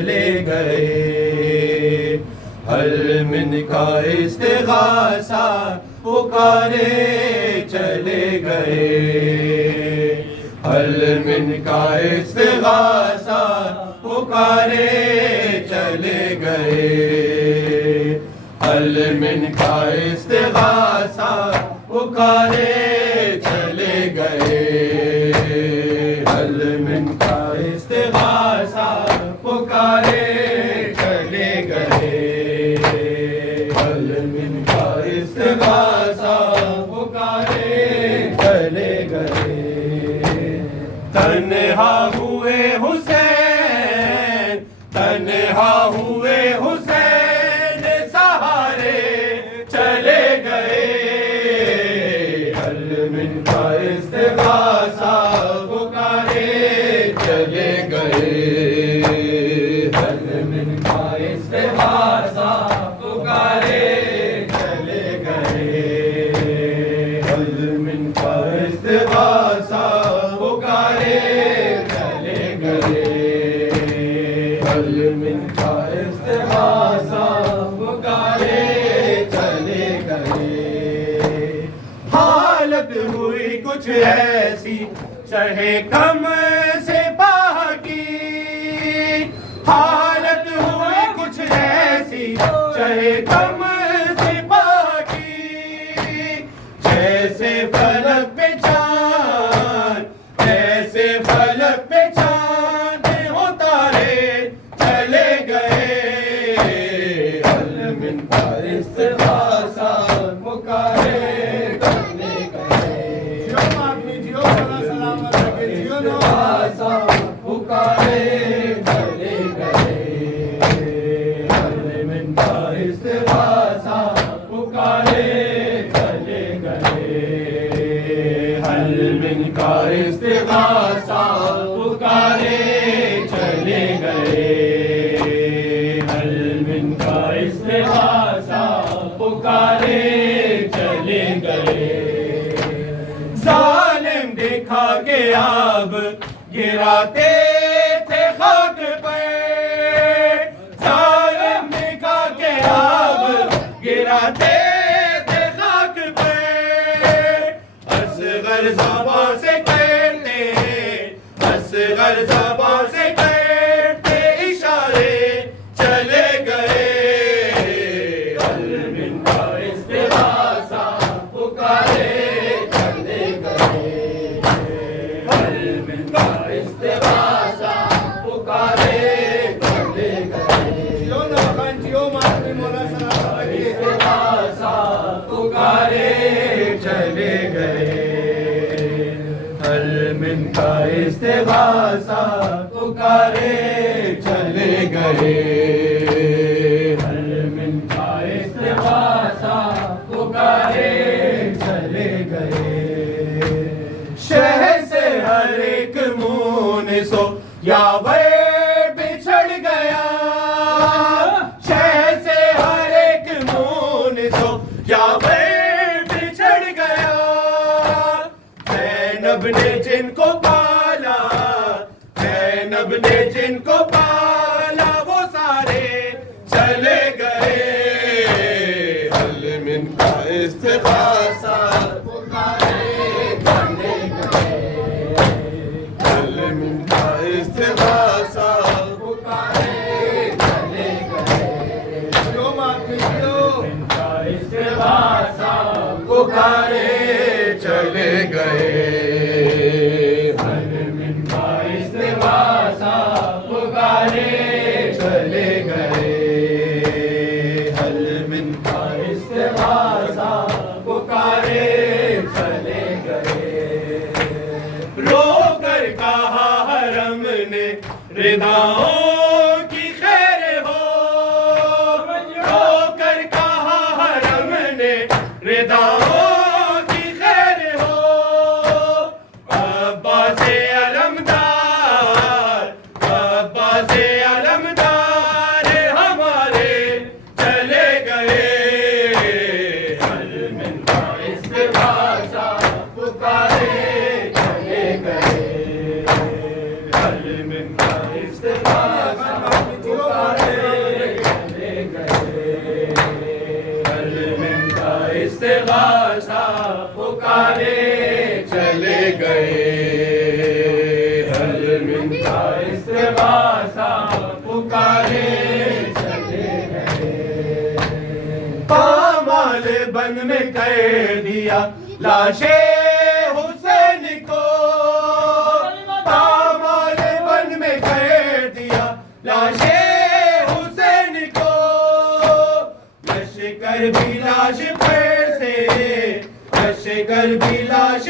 चले गए। हल मिन का इस्तिगासा पुकारे चले गए। हल मिन का इस्तिगासा पुकारे चले गए। हल मिन का इस्तिगासा पुकारे चले गए। हल मिन का इस्तिगासा पुकारे चले गए। हल मिन का इस्तिगासा पुकारे चले गए। तन्हा हुए हुसैन, तन्हा हुए हुसैन सहारे चले गए। हल मिन का इस्तिगासा पुकारे चले गए। हल मिन का इस्तिगासा पुकारे चले गए। हल मिन का इस्तिगासा पुकारे चले गए। हल मिन का इस्तिगासा पुकारे चले गए। हालत हुई कुछ ऐसी चाहे कम से बाकी। हालत हुई कुछ ऐसी चाहे कम से बाकी। जैसे फलक पे चांद, जैसे फलक पे चांद हो तारे चले गए। हल मिन का इस्तिगासा पुकारे चले गए। जियो मागनी जियो सदा सलामत रखे जियो इस्तिगासा पुकारे चले गए। हल मिन का इस्तिगासा पुकारे चले गए। हल मिन का इस्तिगासा पुकारे चले गए। हल मिन का इस्तिगासा पुकारे चले गए। जालिम देखा के अब गिराते थे खाक पे। जालिम देखा के अब गिराते थे खाक पे। असगर ज़बां से कहते, असगर ज़बां से कहते इशारे चले गए। हल मिन का इस्तिगासा पुकारे चले गए। हल मिन का इस्तिगासा पुकारे चले गए। जियो ना खान जियो मातमी मौला सलाम इस्तिगासा पुकारे चले गए। हल मिन का इस्तिगासा पुकारे चले गए। हल मिन का इस्तिगासा पुकारे चले गए। शहर से हर एक मुने सो यावर बिछड़ गया। शहर से हर एक मुने सो यावर बिछड़ गया। ज़ैनब ने जिनको पाला, ज़ैनब ने जिनको पाला वो सारे चले गए। हल मिन का इस्तिगासा पुकारे चले गए। हल मिन का इस्तिगासा पुकारे चले गए। जो मांगो मिन का इस्तिगासा पुकारे चले गए। हल मिन का इस्तिगासा पुकारे चले गए। हल मिन का इस्तिगासा पुकारे चले गए। रो कर कहा हरम ने रिदाओं की खैर हो। रो कर कहा हरम ने रिदाओं की खैर हो। अब्बास अलमदार, अब्बास अलमदार हमारे चले गए। हल मिन का इस्तिगासा पुकारे चले गए। हल मिन का इस्तिगासा पुकारे चले गए, हरमिंदा इस्तेगासा पुकारे चले गए। पामाल बन में कर दिया लाशे हुसैन को, पामाल बन में कर दिया लाशे हुसैन को। लश्कर भी लाश पर से, लश्कर भी लाश